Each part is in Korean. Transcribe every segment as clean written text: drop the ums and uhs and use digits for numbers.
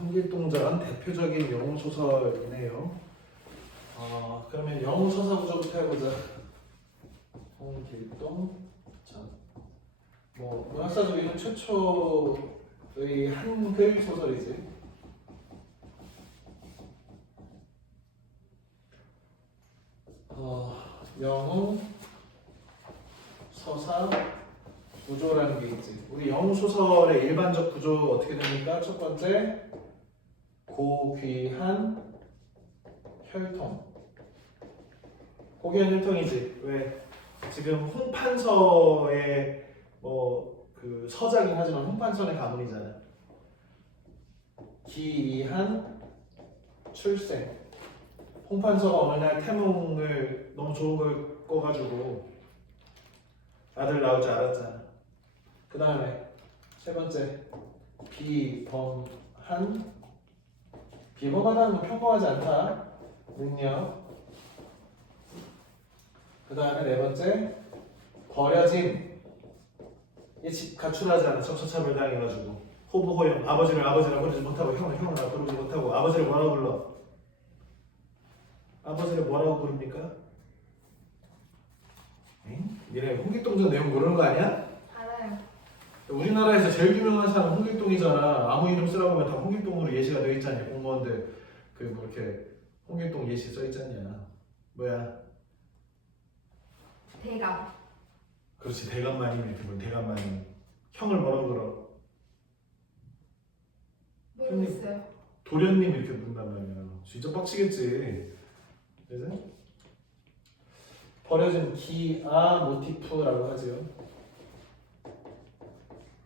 홍길동전 대표적인 영웅소설이네요. 그러면 영웅서사 구조부터 해보자. 홍길동 전. 문학사적 이름 최초의 한글 소설이지. 영웅 서사 구조라는 게 있지. 우리 영웅 소설의 일반적 구조 어떻게 됩니까? 첫 번째, 고귀한 혈통. 고귀한 혈통이지. 왜? 지금 홍판서의 그 서자긴 하지만 홍판서의 가문이잖아. 기이한 출생. 홍판서가 어느 날 태몽을 너무 좋은 걸 꿔가지고 아들 나올 줄 알았잖아. 그 다음에 세 번째, 비범한. 비범하다는 건 평범하지 않다. 능력. 그 다음에 네 번째, 버려진. 얘 집 가출하잖아. 적처차별당해가지고. 호부호영. 아버지를 부르지 못하고 형을 부르지 못하고. 아버지를 뭐라고 불러? 아버지를 뭐라고 부릅니까? 응? 니네 홍길동전 내용 모르는 거 아니야? 알아요. 우리나라에서 제일 유명한 사람 홍길동이잖아. 아무 이름 쓰라고 하면 다 홍길동으로 예시가 되어 있잖냐. 공무원들 이렇게 홍길동 예시 써 있잖냐. 뭐야? 대감. 그렇지. 대감마님이 그분 대감마님. 형을 뭐라고 불러? 모르겠어요. 도련님 이렇게 부른단 말이야. 진짜 빡치겠지. 그래서 버려진 기아 모티프라고 하죠.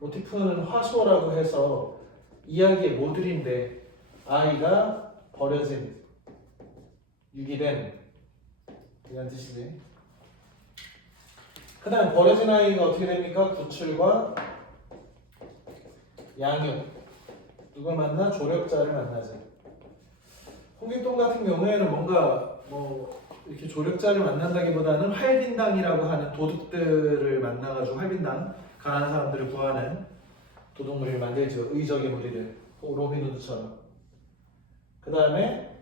모티프는 화소라고 해서 이야기의 모듈인데 아이가 버려진, 유기된 이런 뜻이지. 그 다음 버려진 아이가 어떻게 됩니까? 구출과 양육. 누굴 만나? 조력자를 만나죠. 홍길동 같은 경우에는 뭔가 이렇게 조력자를 만난다기보다는 활빈당이라고 하는 도둑들을 만나가지고 활빈당, 가난한 사람들을 구하는 도둑무리를 만들죠. 의적의 무리를. 로빈후드처럼. 그 다음에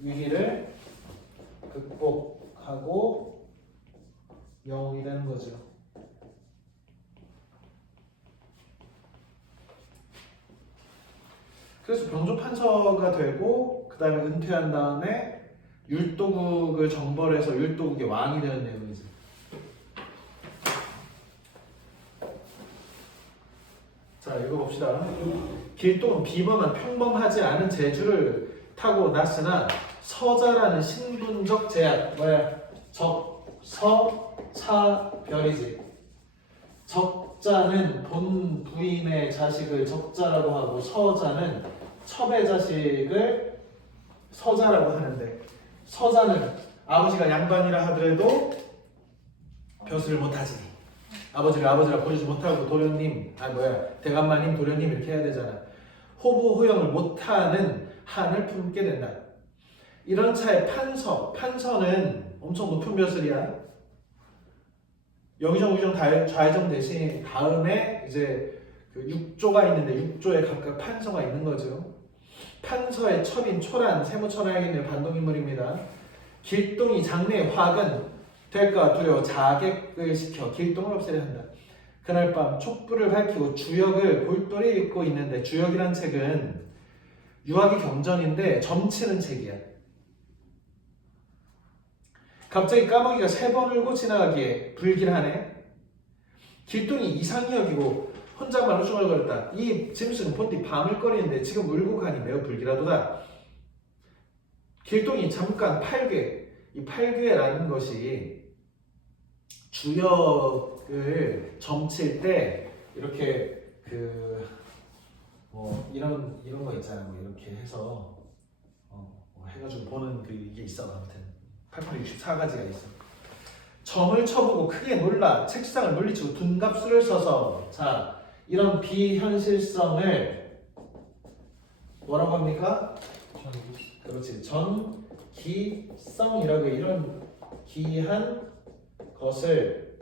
위기를 극복하고 영웅이 되는 거죠. 그래서 병조판서가 되고 그 다음에 은퇴한 다음에 율도국을 정벌해서 율도국의 왕이 되는 내용이지. 자, 읽어봅시다. 길동은 비범한 평범하지 않은 재주를 타고났으나 서자라는 신분적 제약, 적서차별이지. 적자는 본 부인의 자식을 적자라고 하고 서자는 첩의 자식을 서자라고 하는데, 서자는 아버지가 양반이라 하더라도 벼슬을 못하지. 아버지라 부르지 못하고 도련님, 대감마님, 도련님 이렇게 해야 되잖아. 호부호영을 못하는 한을 품게 된다. 이런 차에 판서는 엄청 높은 벼슬이야. 영의정, 우의정, 좌의정 대신 다음에 이제 그 6조가 있는데 6조에 각각 판서가 있는 거죠. 판서의 첩인 초란, 세무천하에 있는 반동인물입니다. 길동이 장래의 화근 될까 두려워 자객을 시켜 길동을 없애려 한다. 그날 밤 촛불을 밝히고 주역을 골똘히 읽고 있는데, 주역이란 책은 유학의 경전인데 점치는 책이야. 갑자기 까마귀가 3번 울고 지나가기에 불길하네. 길동이 이상히 여기고 혼잣말 우중얼거렸다. 이 짐승은 본디 밤을 꺼리는데 지금 울고 가니 매우 불길하도다. 길동이 잠깐 팔괘, 이 팔괘라는 것이 주역을 점칠 때 이렇게 이런 거 있잖아요. 이렇게 해서 해가지고 보는 이게 있어. 아무튼 864가지가 있어. 점을 쳐보고 크게 놀라 책상을 물리치고 둔갑수를 써서, 자, 이런 비현실성을 뭐라고 합니까? 그렇지. 전기성이라고 해. 이런 기이한 것을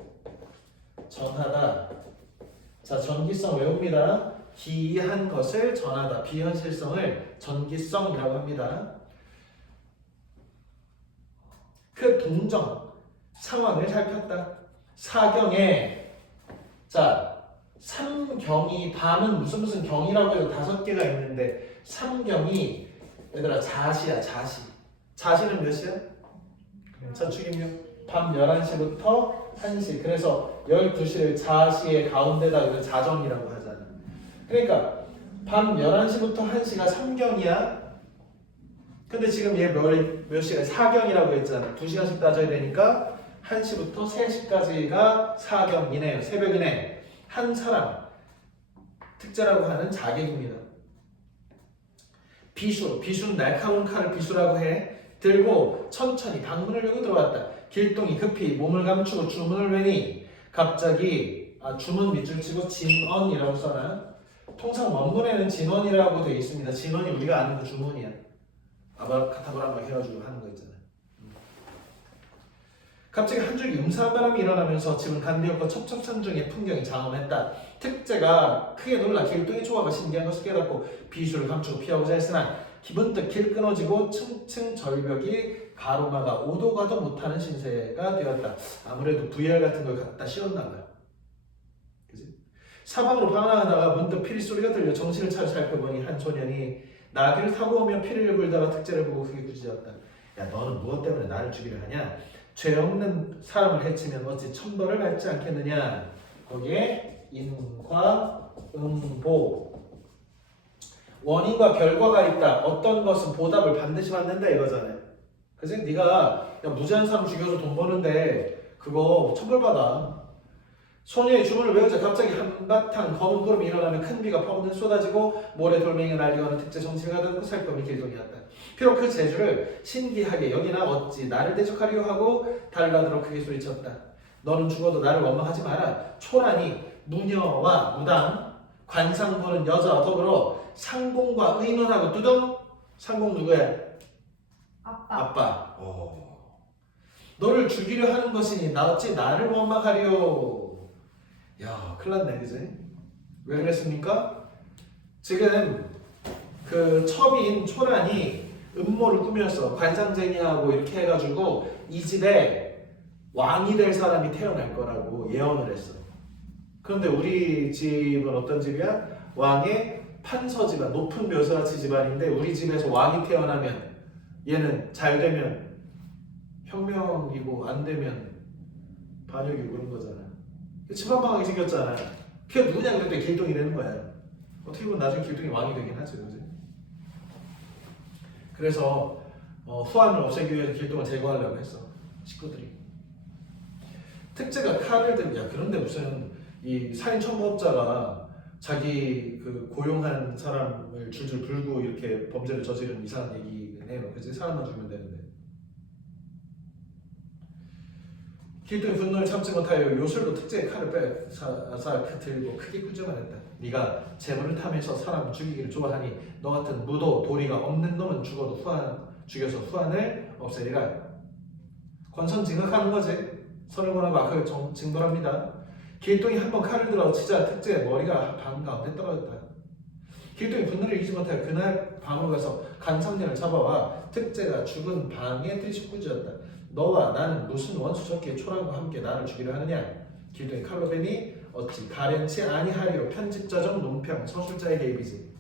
전하다. 자, 전기성 외웁니다. 기이한 것을 전하다. 비현실성을 전기성이라고 합니다. 그 동정 상황을 살폈다. 사경에 자 삼경이 밤은 무슨 경이라고 해서 5개가 있는데 삼경이 얘들아 자시야 자시. 자시는 몇 시야? 저축이면 밤 11시부터 1시. 그래서 12시를 자시의 가운데다 그래서 자정이라고 하잖아. 그러니까 밤 11시부터 1시가 삼경이야. 근데 지금 얘 몇 시간? 4경이라고 했잖아. 2시간씩 따져야 되니까 1시부터 3시까지가 4경이네요. 새벽이네. 한 사람 특제라고 하는 자객입니다. 비수는 날카로운 칼을 비수라고 해. 들고 천천히 방문을 열고 들어왔다. 길동이 급히 몸을 감추고 주문을 외니 갑자기 주문 밑줄 치고 진언이라고 써놔. 통상 원문에는 진언이라고 되어 있습니다. 진언이 우리가 아는 그 주문이야. 아바카타고라 막 해가지고 하는 거 있잖아. 갑자기 한 줄기 음산한 바람이 일어나면서 집은 간디었고 첩첩산중의 풍경이 장엄했다. 특제가 크게 놀라 길동의 조화가 신기한 것을 깨닫고 비수를 감추고 피하고자 했으나 기분뜩 길 끊어지고 층층 절벽이 가로막아 오도 가도 못하는 신세가 되었다. 아무래도 VR 같은 걸 갖다 씌웠나 봐요. 그지? 사방으로 방황하다가 문득 피리 소리가 들려 정신을 차려 살펴보니 한 소년이 나귀를 타고 오며 피리를 불다가 특제를 보고 크게 꾸짖었다. 야 너는 무엇 때문에 나를 죽이려 하냐? 죄 없는 사람을 해치면 어찌 천벌을 받지 않겠느냐? 거기에 인과 음보 원인과 결과가 있다. 어떤 것은 보답을 반드시 받는다 이거잖아요. 그래서 네가 무죄한 사람 죽여서 돈 버는데 그거 처벌받아. 소녀의 주문을 외우자 갑자기 한바탕 검은 구름이 일어나며 큰 비가 퍼붓는 쏟아지고 모래 돌멩이가 날리거나 특제 정치가 가득 살펴보니 길동이었다. 비록 그 재주를 신기하게 여기나 어찌 나를 대적하려 하고 달라들어 크게 소리쳤다. 너는 죽어도 나를 원망하지 마라. 초란이 무녀와 무당 관상 보는 여자와 더불어 상공과 의논하고 두둥. 상공 누구야? 아빠. 너를 죽이려 하는 것이니 나 어찌 나를 원망하려. 야 큰일 났네 그지? 왜 그랬습니까? 지금 그 첩인 초란이 음모를 꾸몄어. 관상쟁이하고 이렇게 해가지고 이 집에 왕이 될 사람이 태어날 거라고 예언을 했어. 그런데 우리 집은 어떤 집이야? 왕의 판서 집안, 높은 묘사치 집안인데 우리 집에서 왕이 태어나면 얘는 잘 되면 혁명이고 안 되면 반역이고 그런 거잖아. 집안방하게 생겼잖아. 그게 누구냐 그랬더니 길동이 되는 거야. 어떻게 보면 나중에 길동이 왕이 되긴 하죠. 그지? 그래서 후한을 없애기 위해서 길동을 제거하려고 했어. 식구들이. 특제가 칼을 들고 야 그런데 무슨 이 살인 청부업자가 자기 그 고용한 사람을 줄줄 불고 이렇게 범죄를 저지르는 이상한 얘기는 해요. 그치? 사람만 죽이면 되는데. 길동이 분노를 참지 못하여 요술로 특제의 칼을 들고 크게 꾸짖어만 했다. 네가 재물을 탐해서 사람 죽이기를 좋아하니 너 같은 무도 도리가 없는 놈은 죽여서 후한을 없애리라. 권선징악하는 거지. 선을 권하고 악을 징벌합니다. 길동이 한번 칼을 들어 치자 특제의 머리가 방 가운데 떨어졌다. 길동이 분노를 이기지 못하여 그날 방으로 가서 간상년을 잡아와 특제가 죽은 방에 들이꾸짖었다. 너와 나는 무슨 원수적기에 초란과 함께 나를 죽이려 하느냐? 길동이 칼로 베니 어찌 가련치 아니하리요. 편집자적 논평 서술자의 개입이지.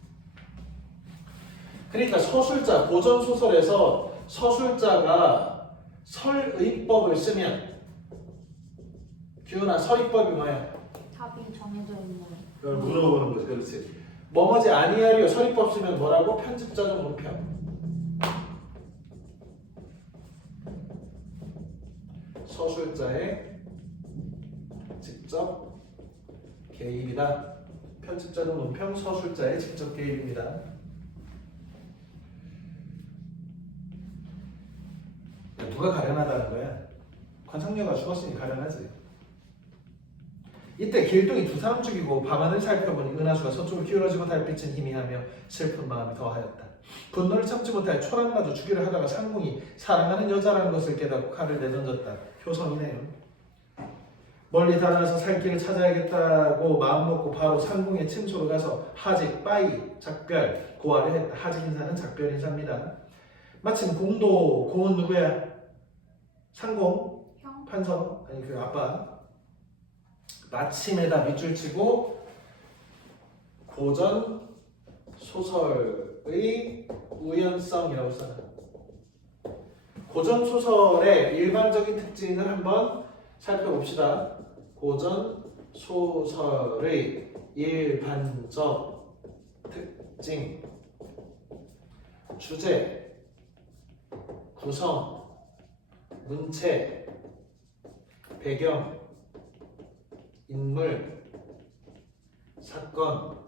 그러니까 서술자 고전 소설에서 서술자가 설의법을 쓰면 규은아 설의법이 뭐야? 답이 정해져 있는. 그걸 물어보는 거지. 그렇지. 뭐뭐지 아니하리요. 설의법 쓰면 뭐라고? 편집자적 논평. 서술자의 직접 개입이다. 편집자적 논평 서술자의 직접 개입입니다. 누가 가련하다는 거야? 관상녀가 죽었으니 가련하지. 이때 길동이 두 사람 죽이고 밤하늘 살펴보니 은하수가 서쪽으로 기울어지고 달빛은 희미하며 슬픈 마음이 더하였다. 분노를 참지 못하여 초란마저 죽이려 하다가 상공이 사랑하는 여자라는 것을 깨닫고 칼을 내던졌다. 효성이네요. 멀리 달아나서 살 길을 찾아야겠다고 마음먹고 바로 상궁의 침소로 가서 하직, 빠이, 작별, 고하를 했다. 하직 인사는 작별 인사입니다. 마침 공도, 공은 누구야? 상공, 형. 판서, 아니 그 아빠. 마침에다 밑줄 치고 고전 소설의 우연성이라고 써요. 고전 소설의 일반적인 특징을 한번 살펴봅시다. 고전 소설의 일반적 특징, 주제, 구성, 문체, 배경, 인물, 사건,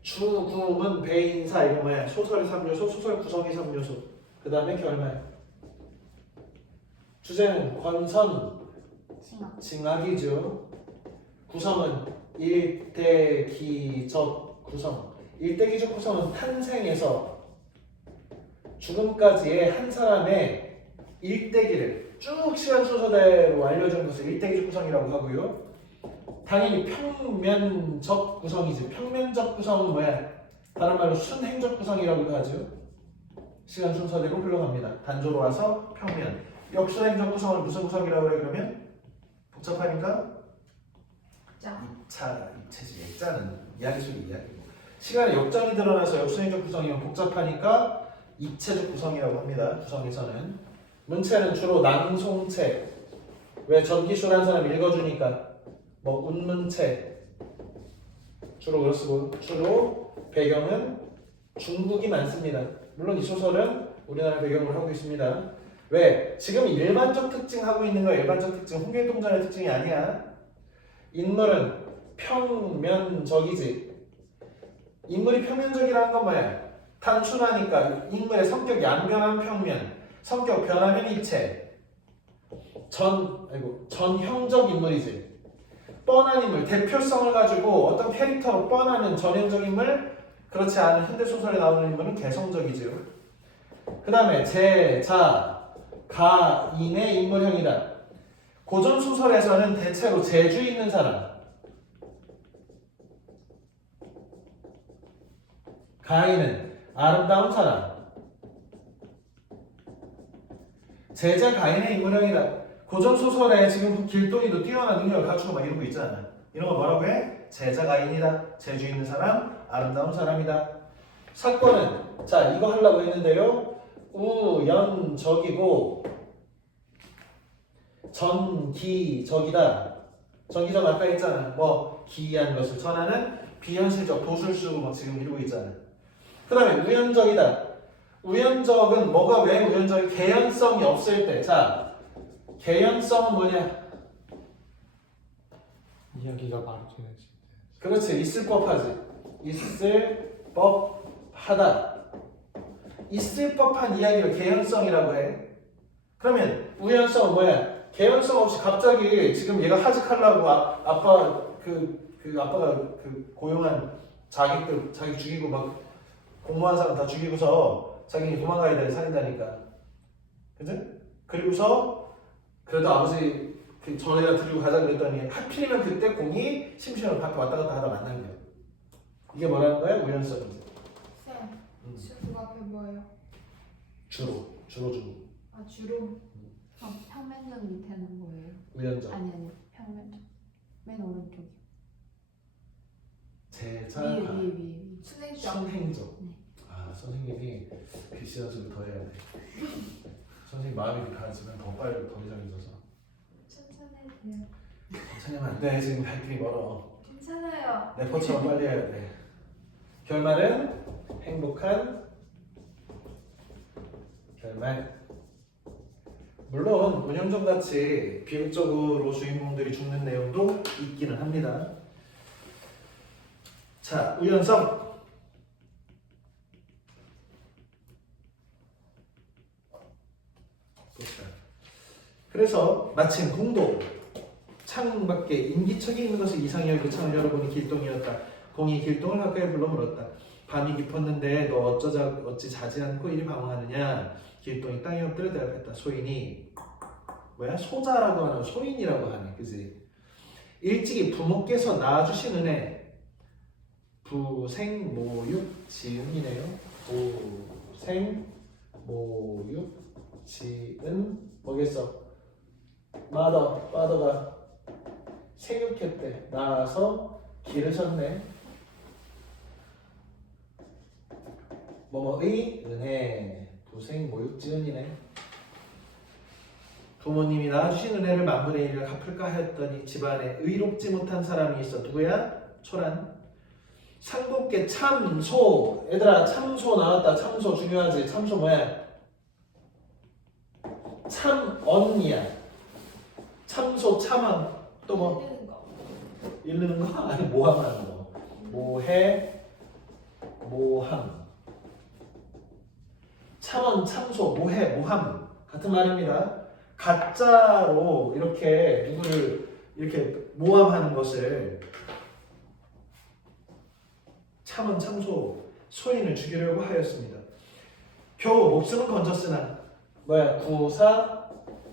주구문, 배인사 이런 거야. 소설의 3요소, 소설 구성의 3요소. 그 다음에 결말. 주제는 권선, 칭아. 징악이죠. 구성은 일대기적 구성. 일대기적 구성은 탄생에서 죽음까지의 한 사람의 일대기를 쭉 시간 순서대로 알려주는 것을 일대기적 구성이라고 하고요. 당연히 평면적 구성이지. 평면적 구성은 뭐야? 다른 말로 순행적 구성이라고도 하죠. 시간 순서대로 흘러갑니다. 단조로 와서 평면. 역순행적 구성을 무슨 구성이라고 그래 그러면? 복잡하니까? 자. 입체지. 액자는 이야기 속의 이야기고. 시간에 역전이 드러나서 역순행적 구성이면 복잡하니까 입체적 구성이라고 합니다. 구성에서는. 문체는 주로 낭송체. 왜 전기술한 사람 읽어주니까. 뭐 운문체. 주로 그렇고 주로 배경은 중국이 많습니다. 물론 이 소설은 우리나라 배경으로 하고 있습니다. 왜? 지금 일반적 특징하고 있는 거 일반적 특징, 홍길동전의 특징이 아니야. 인물은 평면적이지. 인물이 평면적이라는 건 뭐야? 단순하니까 인물의 성격이 안 변한 평면, 성격 변하면 입체. 전형적 인물이지. 뻔한 인물, 대표성을 가지고 어떤 캐릭터로 뻔하는 전형적 인물, 그렇지 않은 현대소설에 나오는 인물은 개성적이지요. 그 다음에 제자, 가인의 인물형이다. 고전소설에서는 대체로 재주 있는 사람, 가인은 아름다운 사람, 제자 가인의 인물형이다. 고전소설에 지금 길동이도 뛰어난 능력을 갖추고 막 이러고 있잖아. 이런 거 뭐라고 해? 제자 가인이다. 재주 있는 사람, 아름다운 사람이다. 사건은 자 이거 하려고 했는데요. 우연적이고 전기적이다. 전기적 아까 했잖아. 뭐 기이한 것을 전하는 비현실적 도술수 막 지금 이러고 있잖아. 그 다음에 우연적이다. 우연적은 뭐가 왜 우연적이? 개연성이 없을 때. 자 개연성은 뭐냐? 이야기가 바로 되는지. 그렇지. 있을 법하지. 있을 법하다. 있을 법한 이야기를 개연성이라고 해. 그러면 우연성은 뭐야? 개연성 없이 갑자기 지금 얘가 하직하려고 아빠가 그 고용한 자기들 자기 죽이고 막 공무원 사람 다 죽이고서 자기 도망가야 돼. 살인다니까. 그치? 그리고서 그래도 아버지 그 전에다 들고 가자 그랬더니 하필이면 그때 공이 심심하면 밖에 왔다 갔다 하다 만난 거야. 이게 뭐라는 거야? 우연성이지. 쌤. 수국 앞에 뭐예요? 주로 주로. 아 주로. 평면적 밑에는 뭐예요? 우연적. 아니 평면적. 맨 오른쪽. 제자 위에. 순행적. 선행적. 네. 아 선생님이 글씨 연습을 더 해야 돼. 선생님 마음이 급하지만 더 빨리 더 이상해져서. 천천히 해요. 천천히 하면 안 돼. 지금 갈 길이 멀어. 괜찮아요. 래퍼처럼 빨리 해야 돼. 결말은 행복한 결말. 물론 운영정 같이 비극적으로 주인공들이 죽는 내용도 있기는 합니다. 자, 우연성. 그래서 마침 공도 창밖에 인기척이 있는 것을 이상히 여기고 창을 열어보니 길동이었다. 공이 길동을 가까이 불러 물었다. 밤이 깊었는데 너 어찌 자지 않고 이리 방황하느냐. 길동이 땅에 엎드려 대답했다. 소인이 뭐야? 소자라고 하는 소인이라고 하네. 그지? 일찍이 부모께서 낳아주신 은혜. 부생 모육 지은이네요. 부생 모육 지은 뭐겠어? 마더가 생육했대. 낳아서 기르셨네. 뭐뭐의 은혜. 부생 모육 지은이네. 부모님이 낳아주신 은혜를 만분의 1을 갚을까 하였더니 집안에 의롭지 못한 사람이 있어. 누구야? 초란. 상복께 참소. 얘들아 참소 나왔다. 참소 중요하지. 참소 뭐야? 참언이야. 참소 참언. 또 뭐? 읽는 거. 읽는 거? 아니 모함하는 거. 모해 모함. 참언 참소 모해 모함 같은 말입니다. 가짜로 이렇게 누구를 이렇게 모함하는 것을 참언 참소 소인을 죽이려고 하였습니다. 겨우 목숨은 건졌으나 뭐야 구사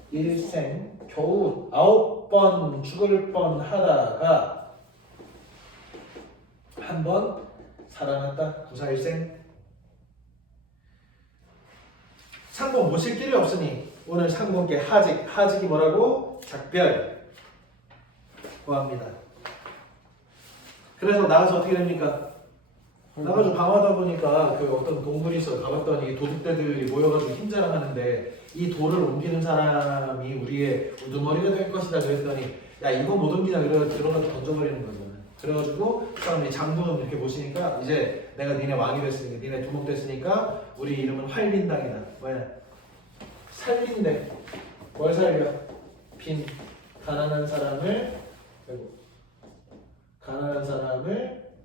일생 겨우 9번 죽을 뻔 하다가 한 번 살아났다. 구사일생. 상봉 모실 길이 없으니 오늘 상봉께 하직이 뭐라고? 작별 구합니다. 그래서 나가서 어떻게 됩니까? 나가지고 방황하다 보니까 그 어떤 동굴이 있어. 가봤더니 도둑대들이 모여가지고 힘자랑하는데 이 돌을 옮기는 사람이 우리의 우두머리가 될 것이다 그랬더니 야 이거 못 옮기냐 그래서 들어가서 던져버리는 거잖아. 그래가지고 그 사람이 장군 이렇게 모시니까 이제 내가 니네 왕이 됐으니까 니네 두목 됐으니까 우리 이름은 활빈당이다. 뭐야? 살린대. 뭘 살려? 빈 가난한 사람을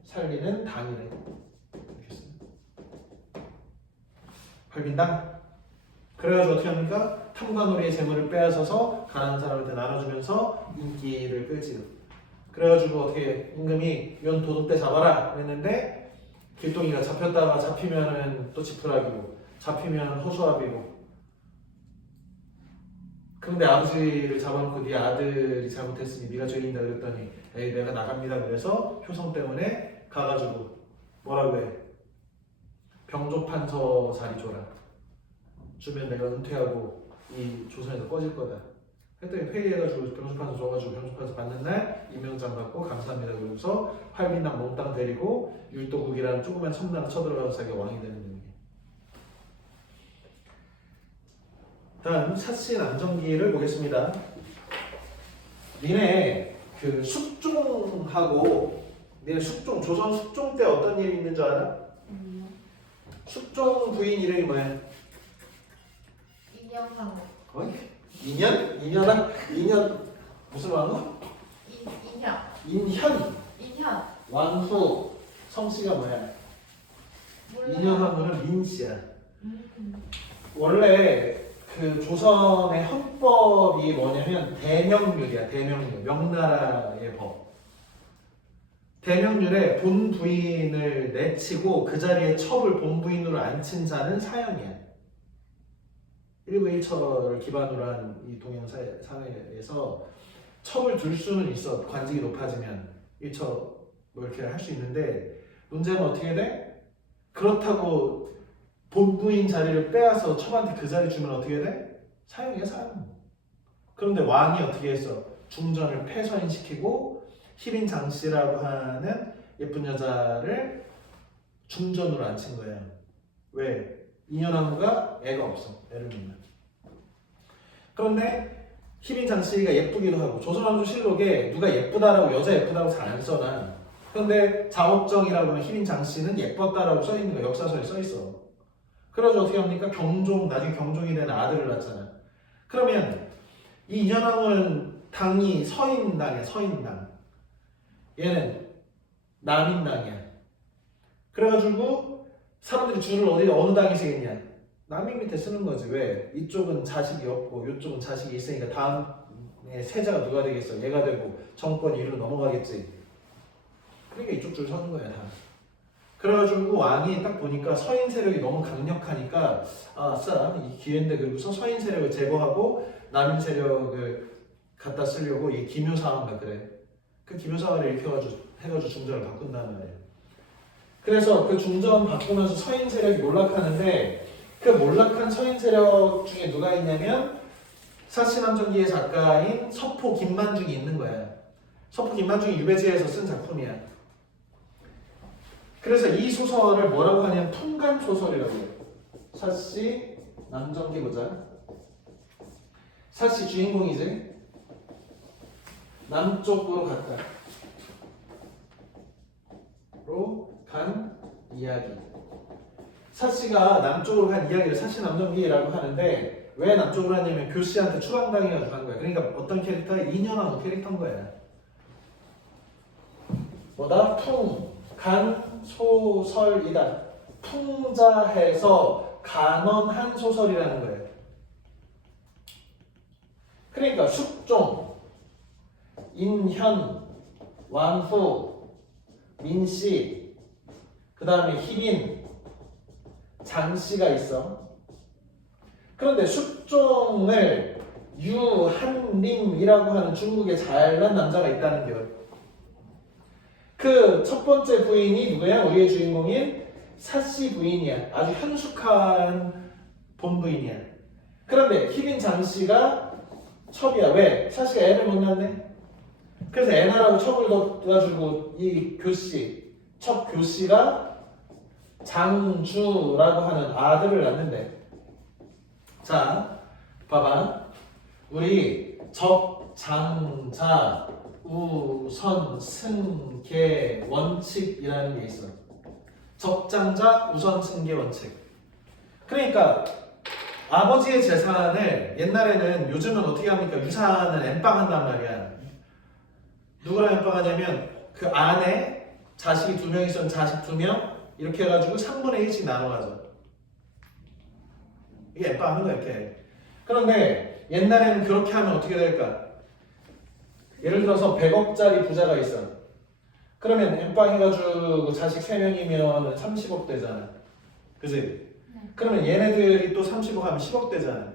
살리는 당이래. 활빈당. 그래가지고 어떻게 합니까? 탐관오리의 재물을 빼앗아서 가난한 사람한테 나눠주면서 인기를 끌지요. 그래가지고 어떻게 임금이 이런 도둑대 잡아라 그랬는데 길동이가 잡혔다가 잡히면은 또 지푸라기고 잡히면 허수아비고. 그런데 아버지를 잡아놓고 네 아들이 잘못했으니 네가 죄인이다 그랬더니 에이 내가 나갑니다. 그래서 효성 때문에 가가지고 뭐라고 해? 병조판서 자리 줘라. 주면 내가 은퇴하고 이 조선에서 꺼질 거다. 했더니 회의해가지고 병조판서 줘가지고 병조판서 받는 날 임명장 받고 감사합니다. 그러면서 활빈당 몽땅 데리고 율도국이라는 조그만 섬나라 쳐들어가서 자기가 왕이 되는 거예요. 다음 사신 안정기를 보겠습니다. 니네 그 숙종하고 니네 숙종 조선 숙종 때 어떤 일이 있는 줄 알아? 숙종 부인 이름이 뭐야? 인형왕후. 어이? 인연 무슨 왕후? 인현. 인현 왕후 성씨가 뭐야? 몰라요. 인현 왕후는 민씨야. 원래 그 조선의 헌법이 뭐냐면 대명률이야. 대명률. 명나라의 법. 대명률에 본부인을 내치고 그 자리에 첩을 본부인으로 앉힌 자는 사형이야. 1부 1처를 기반으로 한 이 동양사회에서 첩을 둘 수는 있어. 관직이 높아지면 1처 뭐 이렇게 할 수 있는데 문제는 어떻게 돼? 그렇다고 본부인 자리를 빼앗아 첩한테 그 자리 주면 어떻게 돼? 사형이야 사형. 그런데 왕이 어떻게 했어? 중전을 폐선시키고 희빈 장씨라고 하는 예쁜 여자를 중전으로 앉힌 거예요. 왜? 인현왕후가 애가 없어. 애를 못 낳아. 그런데 희빈 장씨가 예쁘기도 하고 조선왕조실록에 누가 예쁘다라고 여자 예쁘다고 잘 안 써놔. 그런데 자옥정이라고 하는 희빈 장씨는 예뻤다라고 써 있는 거 역사서에 써 있어. 그래서 어떻게 합니까? 경종 나중에 경종이 되는 아들을 낳잖아. 그러면 이 인현왕후는 당이 서인당이야. 서인당. 얘는 남인당이야. 그래가지고 사람들이 줄을 어느 당에 서겠냐? 남인 밑에 쓰는 거지. 왜? 이쪽은 자식이 없고 이쪽은 자식이 있으니까 다음에 세자가 누가 되겠어? 얘가 되고 정권이 이리로 넘어가겠지. 그러니까 이쪽 줄 서는 거야 다. 그래가지고 왕이 딱 보니까 서인 세력이 너무 강력하니까 아싸 이 기회인데 그러고서 서인 세력을 제거하고 남인 세력을 갖다 쓰려고 이 기묘사항가 그래. 그 기묘사화를 해가지고 중전을 바꾼단 말이에요. 그래서 그 중전 바꾸면서 서인 세력이 몰락하는데 그 몰락한 서인 세력 중에 누가 있냐면 사시남정기의 작가인 서포 김만중이 있는 거야. 서포 김만중이 유배지에서 쓴 작품이야. 그래서 이 소설을 뭐라고 하냐면 풍간 소설이라고 해요. 사시 남정기 보자. 사시 주인공이지. 남쪽으로 갔다. 로 간 이야기. 사씨가 남쪽으로 간 이야기를 사씨 남정기라고 하는데 왜 남쪽으로 하냐면 교씨한테 추방당해가지고 간 거야. 그러니까 어떤 캐릭터가 인연하고 캐릭터인 거야. 뭐다? 풍, 간, 소설이다. 풍자해서 간언한 소설이라는 거예요. 그러니까 숙종, 인현, 왕후, 민씨, 그 다음에 희빈, 장씨가 있어. 그런데 숙종을 유한림이라고 하는 중국의 잘난 남자가 있다는 게 그 첫 번째 부인이 누구야? 우리의 주인공인 사씨 부인이야. 아주 현숙한 본부인이야. 그런데 희빈 장씨가 첩이야. 왜? 사씨가 애를 못 낳네. 그래서 애 낳으라고 첩을 둬가지고 이 교씨, 첩 교씨가 장주라고 하는 아들을 낳는데, 자, 봐봐. 우리 적장자 우선 승계 원칙이라는 게 있어. 적장자 우선 승계 원칙. 그러니까 아버지의 재산을 옛날에는, 요즘은 어떻게 합니까? 유산은 엠빵 한단 말이야. 누구랑 엠빵 하냐면 그 안에 자식이 2명 있으면 자식 2명 이렇게 해가지고 3분의 1씩 나눠가죠. 이게 엠빵 하는 거야, 이렇게. 그런데 옛날에는 그렇게 하면 어떻게 될까? 예를 들어서 100억짜리 부자가 있어. 그러면 엠빵 해가지고 자식 3명이면 30억 되잖아. 그지? 그러면 얘네들이 또 30억 하면 10억 되잖아.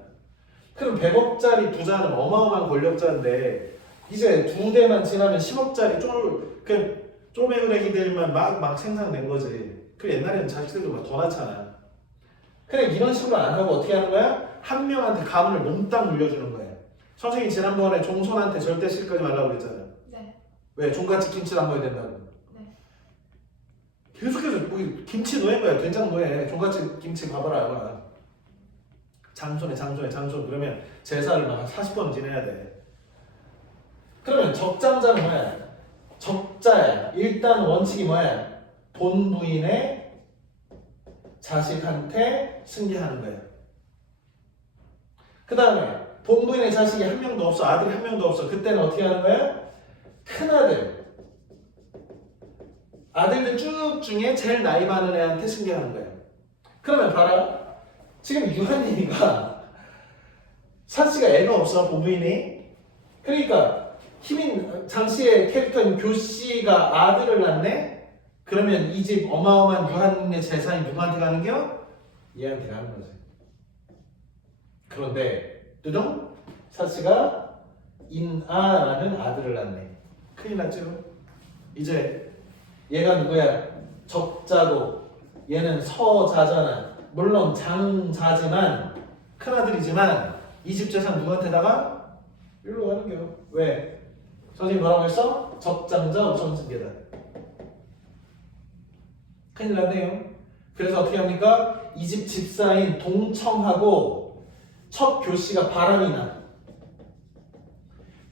그럼 100억짜리 부자는 어마어마한 권력자인데 이제 2대만 지나면 10억짜리 쪼매그레기들만 막 생산된 거지. 그 옛날에는 자식들도 막 더 낳잖아. 그래, 이런 식으로 안 하고 어떻게 하는 거야? 한 명한테 가문을 몽땅 물려주는 거야. 선생님이 지난번에 종손한테 절대 시집가지 말라고 그랬잖아. 네. 왜? 종갓집 김치를 안 먹어야 된다고. 네. 계속해서 뭐 김치 노예인 거야. 된장 노예. 종갓집 김치 봐봐라. 장손. 그러면 제사를 막 40번 지내야 돼. 그러면 적장자는 뭐야? 적자야. 일단 원칙이 뭐야? 본부인의 자식한테 승계하는 거야. 그 다음에 본부인의 자식이 한 명도 없어. 아들이 한 명도 없어. 그때는 어떻게 하는 거야? 큰아들. 아들들 쭉 중에 제일 나이 많은 애한테 승계하는 거야. 그러면 봐라. 지금 유한님이가 사씨가 애가 없어. 본부인이. 그러니까 희민 장씨의 캐릭터인 교씨가 아들을 낳네? 그러면 이 집 어마어마한 유한님의 재산이 누구한테 가는겨? 얘한테 가는 거지. 그런데 뜨덩 사씨가 인아라는 아들을 낳네. 큰일 났죠. 이제 얘가 누구야? 적자고 얘는 서자잖아. 물론 장자지만 큰아들이지만 이 집 재산 누구한테다가? 일로 가는겨. 왜? 선생님 뭐라고 했어? 적장자 우선승계다. 큰일 났네요. 그래서 어떻게 합니까? 이 집 집사인 동청하고 첫 교씨가 바람이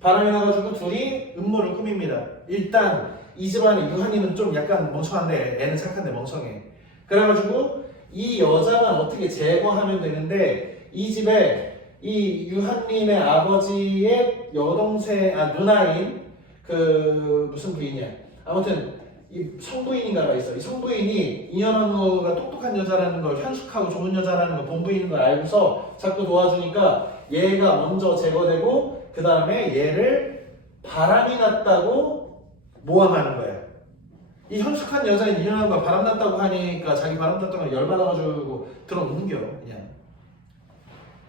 나가지고 둘이 음모를 꾸밉니다. 일단 이 집안에 유한이는 좀 약간 멍청한데 애는 착한데 멍청해. 그래가지고 이 여자만 어떻게 제거하면 되는데 이 집에 이 유한님의 아버지의 여동생 누나인 그 무슨 부인이야. 아무튼 이 성부인인가가 있어. 이 성부인이 이현언누가 똑똑한 여자라는 걸, 현숙하고 좋은 여자라는 걸, 본부인인 걸 알고서 자꾸 도와주니까 얘가 먼저 제거되고 그 다음에 얘를 바람이 났다고 모함하는 거야. 이 현숙한 여자인 이현언누가 바람 났다고 하니까 자기 바람 났다고 하니까 열받아가지고 들어눕겨. 그냥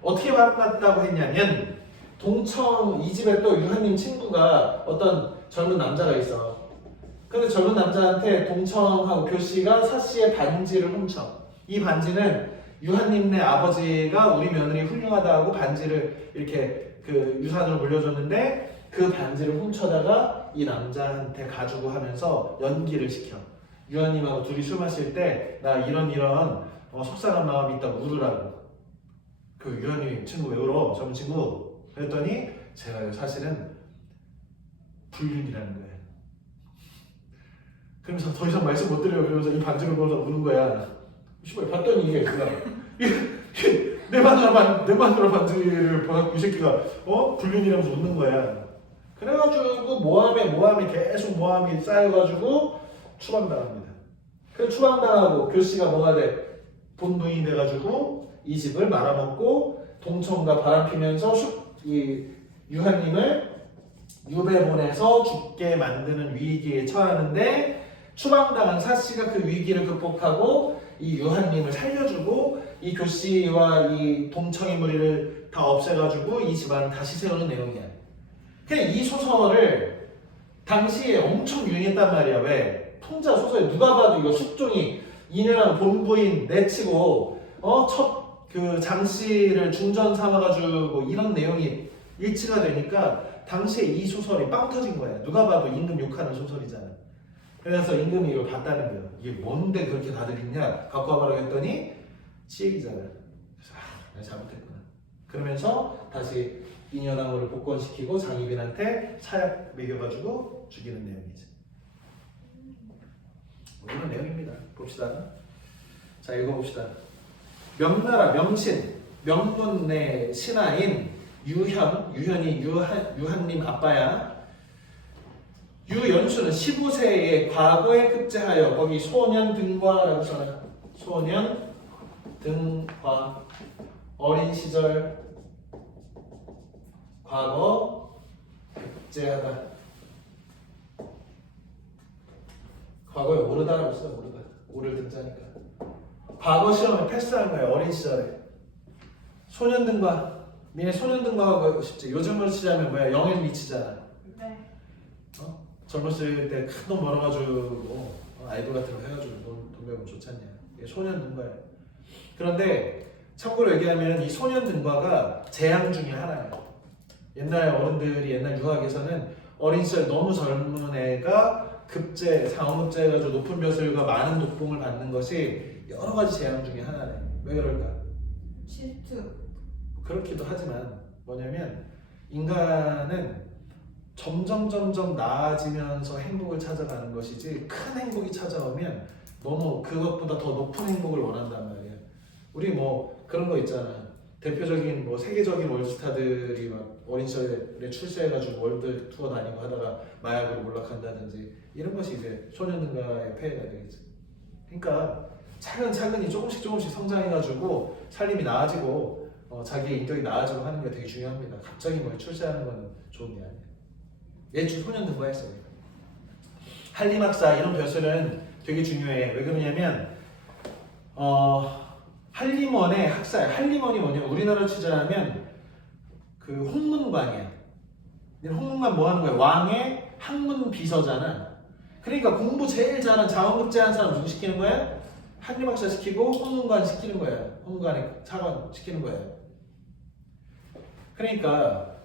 어떻게 바람 났다고 했냐면 동청 이 집에 또 유한님 친구가 어떤 젊은 남자가 있어. 근데 젊은 남자한테 동청하고 교씨가 사씨의 반지를 훔쳐. 이 반지는 유한님네 아버지가 우리 며느리 훌륭하다고 반지를 이렇게 그 유산으로 물려줬는데 그 반지를 훔쳐다가 이 남자한테 가지고 하면서 연기를 시켜. 유한님하고 둘이 술 마실 때 나 이런 속상한 마음이 있다고 울으라고. 그 유한님 친구 왜 울어? 젊은 친구. 그랬더니 제가 사실은 불륜이라는 거예요. 그러면서 더 이상 말씀 못 드려요. 그러면서 이 반지를 보면서 우는 거야. 씨발 봤더니 이게 그거야. 내 마누라 반지를 보고 이 새끼가 불륜이라면서 웃는 거야. 그래가지고 모함에 계속 모함이 쌓여가지고 추방당합니다. 그래서 추방당하고 교씨가 뭐가 돼? 본부인이 돼가지고 이 집을 말아먹고 동청과 바람피면서 이 유한님을 유배 보내서 죽게 만드는 위기에 처하는데 추방당한 사씨가 그 위기를 극복하고 이 유한님을 살려주고 이 교씨와 이 동청의 무리를 다 없애가지고 이 집안을 다시 세우는 내용이야. 그냥 이 소설을 당시에 엄청 유행했단 말이야. 왜? 풍자 소설에 누가 봐도 이거 숙종이 이내랑 본부인 내치고 첫 그 장씨를 중전 삼아가지고 이런 내용이 일치가 되니까 당시에 이 소설이 빵 터진 거야. 누가 봐도 임금 욕하는 소설이잖아. 그래서 임금이 이걸 봤다는 거예요. 이게 뭔데 그렇게 다들 읽냐? 갖고 와봐라 했더니 시액이잖아. 그래서 내가 잘못했구나. 그러면서 다시 인현왕후를 복권시키고 장희빈한테 사약 먹여가지고 죽이는 내용이지. 이런 내용입니다. 봅시다. 자, 읽어봅시다. 명나라 명신 명문내 신하인 유현이 유한님 아빠야. 유연수는 15세에 과거에 급제하여 거기 소년 등과라고 써놔. 소년 등과 어린 시절 과거 급제하다. 과거에 오르다라고 써. 오를 등자니까. 과거 시험에 패스한 거야. 어린 시절에. 소년 등과. 니네 소년 등과 하고 싶지. 요즘으로 치자면 뭐야? 영일 미치잖아. 네. 젊었을 때 큰 돈 벌어가지고 아이돌 같은 거 해가지고 돈 벌면 좋잖냐. 이게 소년 등과야. 그런데 참고로 얘기하면 이 소년 등과가 재앙 중에 하나야. 옛날 어른들이 옛날 유학에서는 어린 시절 너무 젊은 애가 급제, 상업급제 해가지고 높은 벼슬과 많은 녹봉을 받는 것이 여러 가지 재앙 중에 하나네. 왜 그럴까? 질투. 그렇기도 하지만 뭐냐면 인간은 점점 나아지면서 행복을 찾아가는 것이지 큰 행복이 찾아오면 너무 그것보다 더 높은 행복을 원한단 말이야. 우리 뭐 그런 거 있잖아. 대표적인 뭐 세계적인 월드스타들이 막 어린 시절에 출세해가지고 월드 투어 다니고 하다가 마약으로 몰락한다든지 이런 것이 이제 소년등과의 폐해가 되겠지. 그러니까 차근차근히 조금씩 성장해가지고 살림이 나아지고 자기의 인격이 나아지고 하는 게 되게 중요합니다. 갑자기 뭐 출세하는 건 좋은 게 아니야. 예주 소년등과 했어요. 한림학사 이런 벼슬은 되게 중요해. 왜 그러냐면 한림원의 학사야. 한림원이 뭐냐면 우리나라로 치자면 그 홍문관이야. 홍문관 뭐 하는 거야? 왕의 학문 비서잖아. 그러니까 공부 제일 잘한 자원급제한 사람 누구 시키는 거야? 한림학사 시키고 홍문관 시키는 거야. 홍문관에 차관 시키는 거야. 그러니까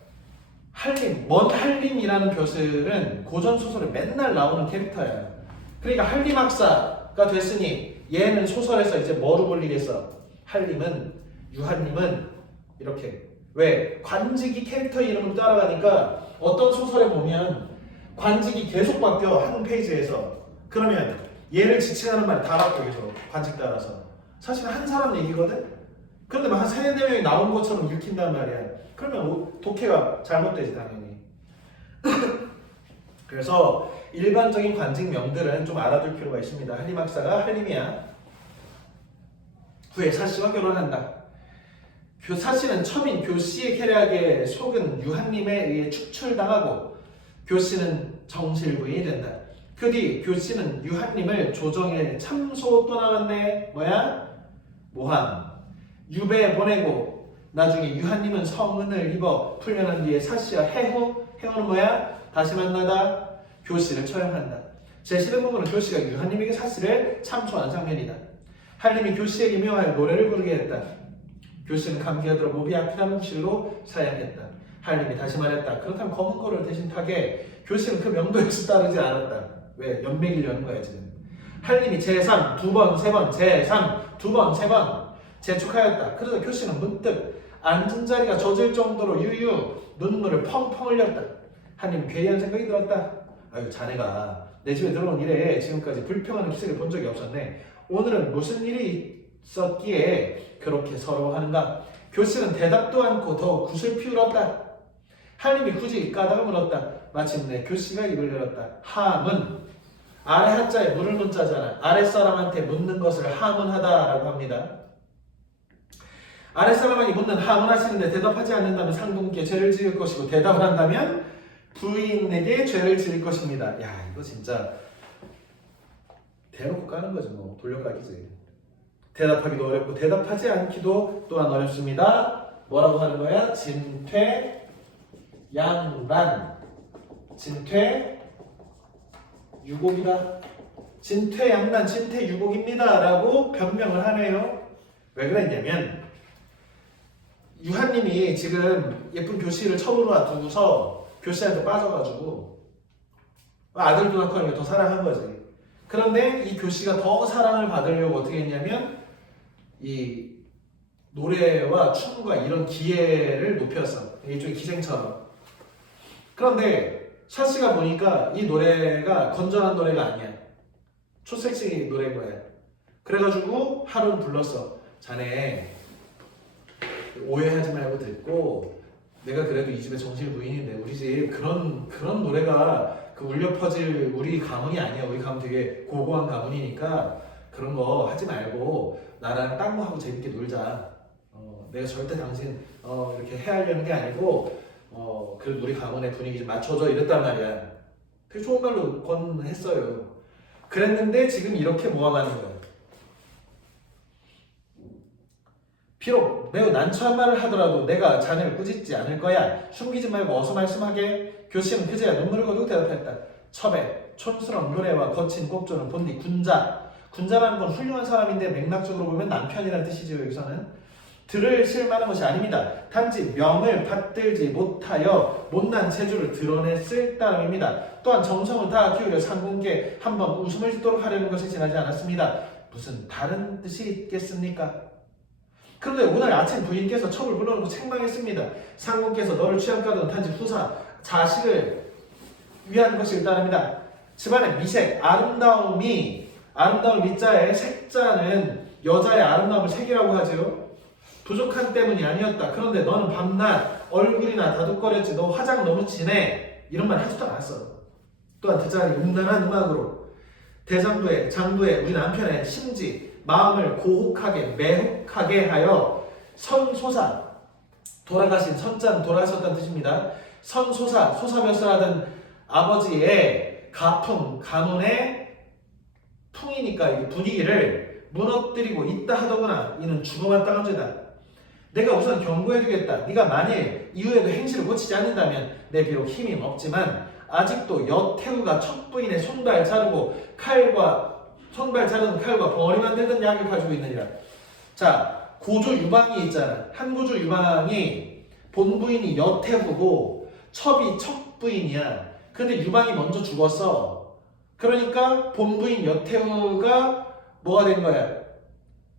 먼 한림이라는 벼슬은 고전 소설에 맨날 나오는 캐릭터야. 그러니까 한림학사가 됐으니 얘는 소설에서 이제 뭐로 불리겠어? 한림은 유한님은 이렇게. 왜? 관직이 캐릭터 이름을 따라가니까 어떤 소설에 보면 관직이 계속 바뀌어. 한 페이지에서. 그러면 얘를 지칭하는 말이 다 바뀌어. 계속 관직 따라서. 사실 한 사람 얘기거든? 그런데 막 한 3-4명이 나온 것처럼 읽힌단 말이야. 그러면 독해가 잘못되지 당연히. 그래서 일반적인 관직명들은 좀 알아둘 필요가 있습니다. 한림학사가 한림이야. 후에 사씨와 결혼한다. 사씨는 첨인 교씨의 계략에 속은 유한님에 의해 축출당하고 교씨는 정실부인이 된다. 그 뒤 교씨는 유한님을 조정에 참소 또 나왔네. 뭐야? 모함. 유배에 보내고 나중에 유한님은 성은을 입어 풀려난 뒤에 사씨와 해후는 뭐야? 다시 만나다. 교씨를 처형한다. 제11문구는 교씨가 유한림에게 사실을 참소하는 장면이다. 한림이 교씨에게 묘하여 노래를 부르게 했다. 교씨는 감기가 들어 목이 아프다는 실로 사양했다. 한림이 다시 말했다. 그렇다면 검은 고를 대신 타게. 교씨는 그 명도에서 따르지 않았다. 왜? 연맥을 여는 거야 지금. 한림이 제3, 두 번, 세 번, 제3, 두 번, 세 번 재촉하였다. 그래서 교씨는 문득 앉은 자리가 젖을 정도로 유유 눈물을 펑펑 흘렸다. 한림은 괴이한 생각이 들었다. 아유, 자네가 내 집에 들어온 이래 지금까지 불평하는 기색을 본 적이 없었네. 오늘은 무슨 일이 있었기에 그렇게 서러워하는가? 교씨는 대답도 않고 더욱 굿을 피울었다. 한림이 굳이 까닭을 물었다. 마침내 교씨가 입을 열었다. 함은 아래 한자에 물을 문자잖아. 아랫사람한테 묻는 것을 하문하다라고 합니다. 아랫사람에게 묻는 하문하시는데 대답하지 않는다면 상분께 죄를 지을 것이고 대답을 한다면 부인에게 죄를 지을 것입니다. 야, 이거 진짜 대놓고 까는 거지 뭐. 돌려까기지. 대답하기도 어렵고 대답하지 않기도 또한 어렵습니다. 뭐라고 하는 거야? 진퇴 양란. 진퇴 유곡이다. 진퇴양난 진퇴유곡입니다 라고 변명을 하네요. 왜 그랬냐면 유한님이 지금 예쁜 교씨를 처음으로 두고서 교씨한테 빠져가지고 아들도 낳고 하니까 더 사랑한 거지. 그런데 이 교씨가 더 사랑을 받으려고 어떻게 했냐면 이 노래와 춤과 이런 기회를 높였어. 일종의 기생처럼. 그런데 샤씨가 보니까 이 노래가 건전한 노래가 아니야. 초섹시 노래인 거야. 그래가지고 하루는 불렀어. 자네 오해하지 말고 듣고, 내가 그래도 이 집의 정실 부인인데 우리 집 그런 노래가 그 울려 퍼질 우리 가문이 아니야. 우리 가문 되게 고고한 가문이니까 그런 거 하지 말고 나랑 딴거하고 재밌게 놀자. 내가 절대 당신 이렇게 해하려는 게 아니고 그래도 우리 가문의 분위기 좀 맞춰줘 이랬단 말이야. 되게 좋은 말로 권했어요. 그랬는데 지금 이렇게 모함하는 거야. 비록 매우 난처한 말을 하더라도 내가 자네를 꾸짖지 않을 거야. 숨기지 말고 어서 말씀하게. 교씨는 그제야 눈물을 거두고 대답했다. 첩에 촌스러운 요래와 거친 곡조는 본디 군자. 군자라는 건 훌륭한 사람인데 맥락적으로 보면 남편이라는 뜻이죠. 여기서는 들을 실만한 것이 아닙니다. 단지 명을 받들지 못하여 못난 재주를 드러냈을 따름입니다. 또한 정성을 다 기울여 상궁께 한번 웃음을 짓도록 하려는 것이 지나지 않았습니다. 무슨 다른 뜻이 있겠습니까? 그런데 오늘 아침 부인께서 첩을 불러놓고 책망했습니다. 상궁께서 너를 취한가든 단지 후사, 자식을 위한 것일 따릅니다. 집안의 미색, 아름다움 미자의 색자는 여자의 아름다움을 색이라고 하죠. 부족한 때문이 아니었다. 그런데 너는 밤낮 얼굴이나 다독거렸지. 너 화장 너무 진해. 이런 말 하지도 않았어. 또한 듣자니 음란한 음악으로 대장부에 장부에 우리 남편의 심지 마음을 고혹하게 매혹하게 하여 선소사, 돌아가신 선자는 돌아가셨다는 뜻입니다. 선소사, 소사별설하던 아버지의 가풍, 가문의 풍이니까 이 분위기를 무너뜨리고 있다 하더구나. 이는 죽어만 당한 죄다. 내가 우선 경고해주겠다. 네가 만일 이후에도 행실을 고치지 않는다면 내 비록 힘이 없지만 아직도 여태우가 첩부인의 손발 자르는 칼과 벙어리 만들던 약을 가지고 있느니라. 자, 고조 유방이 있잖아. 한고조 유방이 본부인이 여태우고 첩이 첩부인이야. 근데 유방이 먼저 죽었어. 그러니까 본부인 여태우가 뭐가 된 거야?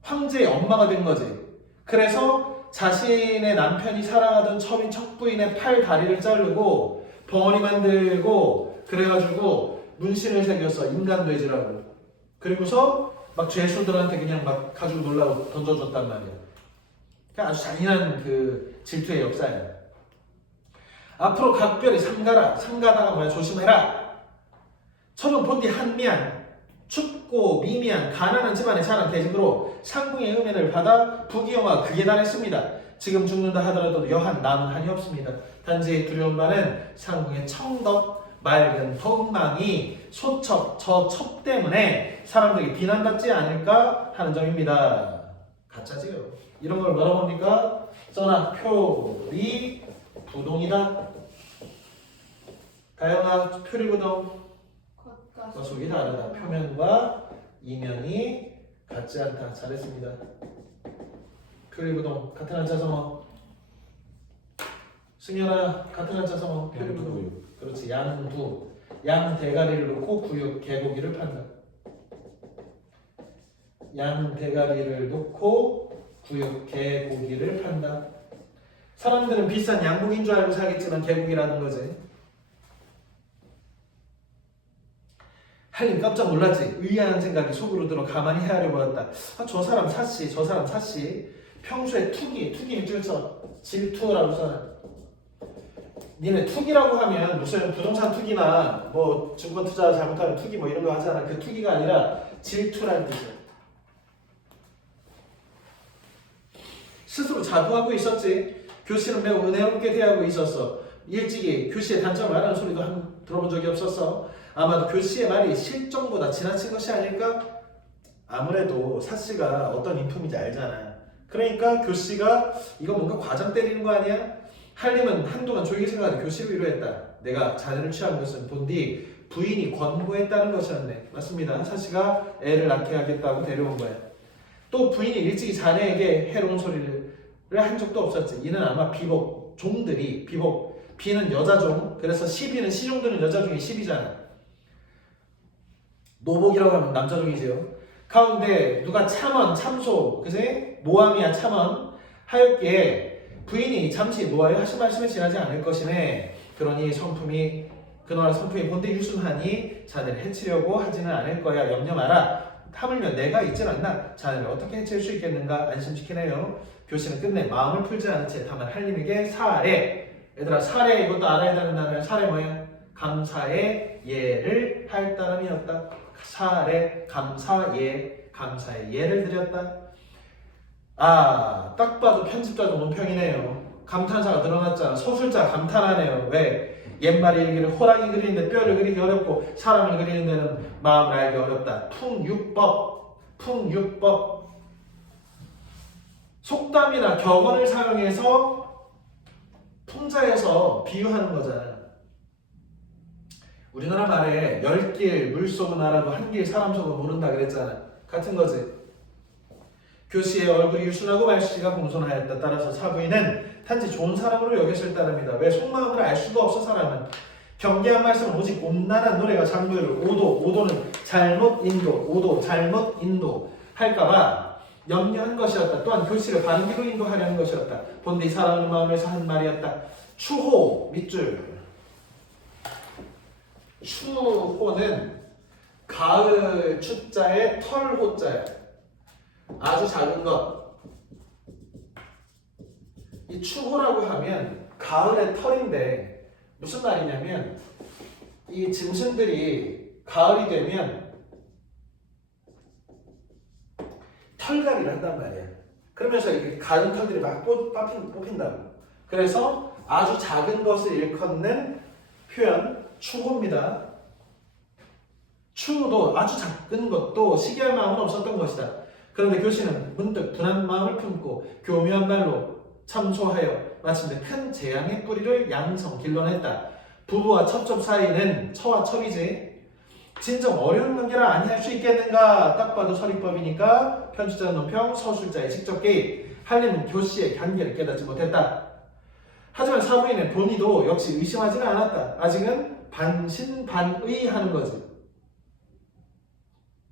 황제의 엄마가 된 거지. 그래서 자신의 남편이 사랑하던 첩인 첩부인의 팔 다리를 자르고 벙어리 만들고 그래가지고 문신을 새겼어. 인간돼지라고. 그리고서 막 죄수들한테 그냥 막 가지고 놀라고 던져줬단 말이야. 그러니까 아주 잔인한 그 질투의 역사야. 앞으로 각별히 삼가다가 뭐야? 조심해라. 첩은 본디 한미양, 춥고 미미한 가난한 집안의 자란 대직으로 상궁의 음해를 받아 부귀영화 극에 달했습니다. 지금 죽는다 하더라도 여한 남은 한이 없습니다. 단지 두려운 바는 상궁의 청덕, 맑은 덕망이 소첩, 저 첩 때문에 사람들에게 비난받지 않을까 하는 점입니다. 가짜지요. 이런 걸 뭐라고 합니까? 써나 표리 부동이다. 가영아, 표리부동. 속이 다르다. 표면과 이면이 같지 않다. 잘했습니다. 표리부동 같은 한자 성어. 승현아 같은 한자 성어. 표리부동. 그렇지. 양두. 양 대가리를 놓고 구육 개고기를 판다. 양 대가리를 놓고 구육 개고기를 판다. 사람들은 비싼 양고기인 줄 알고 사겠지만 개고기라는 거지. 할림 깜짝 놀랐지. 의아한 생각이 속으로 들어 가만히 헤아려 보았다. 아, 저 사람 사씨, 저 사람 사씨. 평소에 투기 질투라고 써요. 니네 투기라고 하면 무슨 부동산 투기나 뭐 증권 투자 잘못하면 투기 뭐 이런 거 하잖아. 그 투기가 아니라 질투라는 뜻이야. 스스로 자부하고 있었지. 교실은 매우 은혜롭게 대하고 있었어. 일찍이 교시의 단점을 말하는 소리도 들어본 적이 없었어. 아마도 교시의 말이 실정보다 지나친 것이 아닐까? 아무래도 사씨가 어떤 인품인지 알잖아. 그러니까 교씨가 이거 뭔가 과장 때리는 거 아니야? 할림은 한동안 조용히 생각하다 교씨를 위로했다. 내가 자네를 취한 것은 본디 부인이 권고했다는 것이었네. 맞습니다. 사씨가 애를 낳게 하겠다고 데려온 거야. 또 부인이 일찍이 자네에게 해로운 소리를 한 적도 없었지. 이는 아마 비복 종들이 비는 여자종. 그래서 시비는 시종들은 여자종이 시비잖아. 노복이라고 하면 남자종이지요. 가운데 누가 참소 그새 모함이야 참언 하였기에 부인이 잠시 노하여 하신 말씀을 지나지 않을 것이네. 그러니 그노라 성품이 본데 유순하니 자네를 해치려고 하지는 않을 거야. 염려 마라. 하물며 내가 있질 않나 자네를 어떻게 해칠 수 있겠는가 안심시키네요. 교시는 끝내 마음을 풀지 않은 채 다만 할림에게 사례. 얘들아 사례 이것도 알아야 되는 단어야. 사례 뭐야? 감사의 예를 할 따름이었다. 사례 감사의 예를 드렸다. 아, 딱 봐도 편집자도 논평이네요. 감탄사가 드러났잖아. 서술자 감탄하네요. 왜? 옛말 일기를 호랑이 그리는데 뼈를 그리기 어렵고 사람을 그리는 데는 마음을 알기 어렵다. 풍유법. 속담이나 격언을 사용해서 풍자에서 비유하는 거잖아. 우리나라 말에 10길 물속은 알아도 한 길 사람 속은 모른다 그랬잖아. 같은 거지. 교시의 얼굴이 유순하고 말씨가 공손하였다. 따라서 사부인은 단지 좋은 사람으로 여겼을 따름이다. 왜 속마음을 알 수가 없어 사람은. 경계한 말씀은 오직 온난한 노래가 장부를 오도는 잘못 인도 할까봐 염려한 것이었다. 또한 교시를 바른 길로 인도하려는 것이었다. 본디 사랑하는 마음에서 한 말이었다. 추호 밑줄. 추호는 가을 추자에 털호자야. 아주 작은 것. 이 추호라고 하면 가을의 털인데 무슨 말이냐면 이 짐승들이 가을이 되면 털갈이를 한단 말이야. 그러면서 이렇게 가른 털들이 막 뽑힌다고. 그래서 아주 작은 것을 일컫는 표현 추호입니다. 추호도 아주 작은 것도 시기할 마음은 없었던 것이다. 그런데 교시는 문득 분한 마음을 품고 교묘한 말로 참소하여 마침내 큰 재앙의 뿌리를 양성 길러냈다. 부부와 첩첩 사이는 처와 첩이지. 진정 어려운 관계라 아니할 수 있겠는가. 딱 봐도 서리법이니까 편집자 논평 서술자의 직접 개입. 할림은 교시의 관계를 깨닫지 못했다. 하지만 사부인은 본의도 역시 의심하지는 않았다. 아직은 반신반의하는 거지.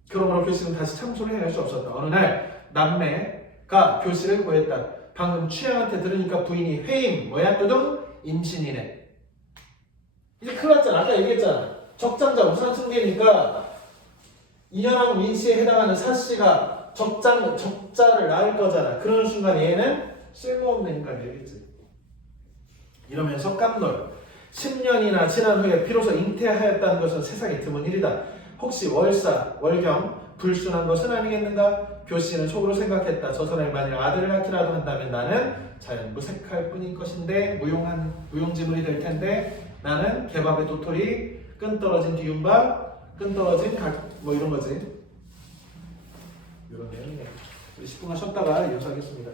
그러므로 교시는 다시 참소를 해낼 수 없었다. 어느 날 남매가 교시를 구했다. 방금 취향한테 들으니까 부인이 회임 뭐야 뚜둥 임신이네. 이제 큰일 났잖아. 아까 얘기했잖아. 적장자 우산승계니까 인연하고 민씨에 해당하는 사씨가 적자를 낳을 거잖아. 그러는 순간 얘는 쓸모없는 인간이 되겠지. 이러면서 깜놀. 10년이나 지난 후에 비로소 잉태하였다는 것은 세상에 드문 일이다. 혹시 월경 불순한 것은 아니겠는가? 교시는 속으로 생각했다. 저 사람이 만일 아들을 낳기라도 한다면 나는 자연 무색할 뿐인 것인데 무용지물이 될 텐데 나는 개밥의 도토리, 끈 떨어진 뒤윤박, 끈 떨어진 뭐 이런 거지. 이런 내용이네. 우리 10분간 쉬었다가 이어서 하겠습니다.